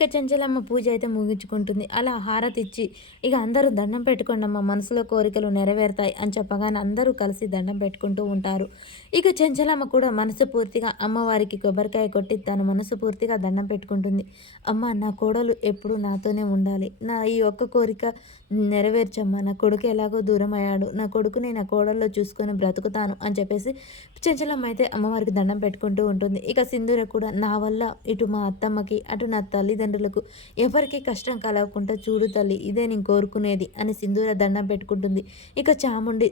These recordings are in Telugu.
ఇక చెంచలమ్మ పూజ అయితే ముగించుకుంటుంది. అలా హారతి ఇచ్చి ఇక అందరూ దండం పెట్టుకోండి అమ్మ మనసులో కోరికలు నెరవేరుతాయి అని చెప్పగానే అందరూ కలిసి దండం పెట్టుకుంటూ ఉంటారు. ఇక చెంచలమ్మ కూడా మనసు పూర్తిగా అమ్మవారికి కొబ్బరికాయ కొట్టి తన మనసు పూర్తిగా దండం పెట్టుకుంటుంది. అమ్మ నా కోడలు ఎప్పుడు నాతోనే ఉండాలి. నా ఈ ఒక్క కోరిక నెరవేర్చమ్మా. నా కొడుకు ఎలాగో దూరం అయ్యాడు. నా కొడుకుని నా కోడల్లో చూసుకొని బ్రతుకుతాను అని చెప్పేసి చెంచలమ్మ అయితే అమ్మవారికి దండం పెట్టుకుంటూ ఉంటుంది. ఇక సింధూర కూడా నా వల్ల ఇటు మా అత్తమ్మకి అటు నా తల్లిదండ్రులకు ఎవరికి కష్టం కలగకుండా చూడు తల్లి ఇదే నేను కోరుకునేది అని సింధూర దండం పెట్టుకుంటుంది. ఇక చాముండి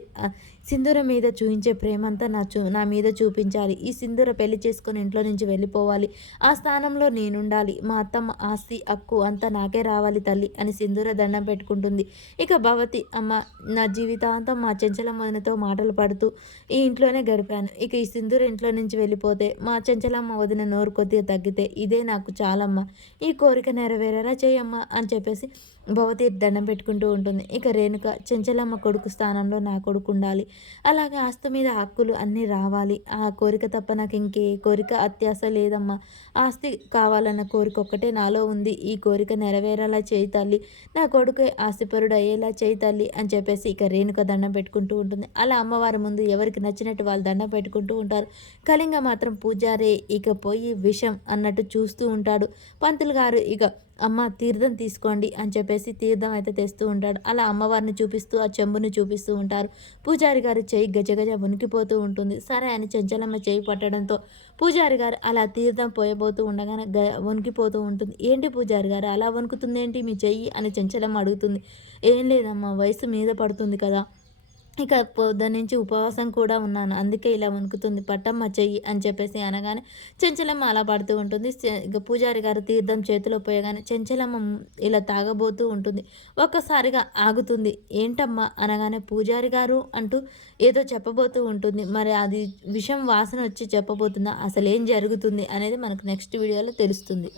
సింధూర మీద చూపించే ప్రేమంతా నా చూ నా మీద చూపించాలి. ఈ సింధూర పెళ్ళి చేసుకొని ఇంట్లో నుంచి వెళ్ళిపోవాలి. ఆ స్థానంలో నేనుండాలి. మా అత్తమ్మ ఆస్తి హక్కు అంతా నాకే రావాలి తల్లి అని సింధూర దండం పెట్టుకుంటుంది. ఇక భవతి అమ్మ నా జీవితాంతం మా చెంచలమ్మతో మాటలు పడుతూ ఈ ఇంట్లోనే గడిపాను. ఇక ఈ సింధూర ఇంట్లో నుంచి వెళ్ళిపోతే మా చెంచలమ్మ వదిన నోరు కొద్దిగా తగ్గితే ఇదే నాకు చాలమ్మ. ఈ కోరిక నెరవేరేలా చేయమ్మా అని చెప్పేసి భవతి దండం పెట్టుకుంటూ ఉంటుంది. ఇక రేణుక చెంచలమ్మ కొడుకు స్థానంలో నా కొడుకు ఉండాలి. అలాగే ఆస్తి మీద హక్కులు అన్నీ రావాలి. ఆ కోరిక తప్ప నాకు ఇంకే కోరిక అత్యాస లేదమ్మా. ఆస్తి కావాలన్న కోరిక ఒక్కటే నాలో ఉంది. ఈ కోరిక నెరవేరేలా చేయి తల్లి. నా కొడుకు ఆస్తిపరుడు అయ్యేలా చేయి తల్లి అని చెప్పేసి ఇక రేణుక దండం పెట్టుకుంటూ ఉంటుంది. అలా అమ్మవారి ముందు ఎవరికి నచ్చినట్టు వాళ్ళు దండం పెట్టుకుంటూ ఉంటారు. కళింగ మాత్రం పూజారే ఇక పోయి విషం అన్నట్టు చూస్తూ ఉంటాడు. పంతులు గారు ఇక అమ్మ తీర్థం తీసుకోండి అని చెప్పేసి తీర్థం అయితే తెస్తూ ఉంటాడు. అలా అమ్మవారిని చూపిస్తూ ఆ చెంబుని చూపిస్తూ ఉంటారు. పూజారి గారి చేయి గజగజ వణికిపోతూ ఉంటుంది. సరే అని చెంచలమ్మ చేయి పట్టడంతో పూజారి గారు అలా తీర్థం పోయబోతూ ఉండగానే గ వణికిపోతూ ఉంటుంది. ఏంటి పూజారి గారు అలా వణుకుతుంది ఏంటి మీ చెయ్యి? అని చెంచలమ్మ అడుగుతుంది. ఏం లేదమ్మా వయసు మీద పడుతుంది కదా. ఇక పొద్దున్న నుంచి ఉపవాసం కూడా ఉన్నాను. అందుకే ఇలా వణుకుతుంది. పట్టమ్మ చెయ్యి అని చెప్పేసి అనగానే చెంచలమ్మ అలా పడుతూ ఉంటుంది. ఇక పూజారి గారు తీర్థం చేతిలో పోయగానే చెంచలమ్మ ఇలా తాగబోతూ ఉంటుంది. ఒక్కసారిగా ఆగుతుంది. ఏంటమ్మా? అనగానే పూజారి గారు అంటూ ఏదో చెప్పబోతూ ఉంటుంది. మరి అది విషం వాసన వచ్చి చెప్పబోతుందా? అసలు ఏం జరుగుతుంది? అనేది మనకు నెక్స్ట్ వీడియోలో తెలుస్తుంది.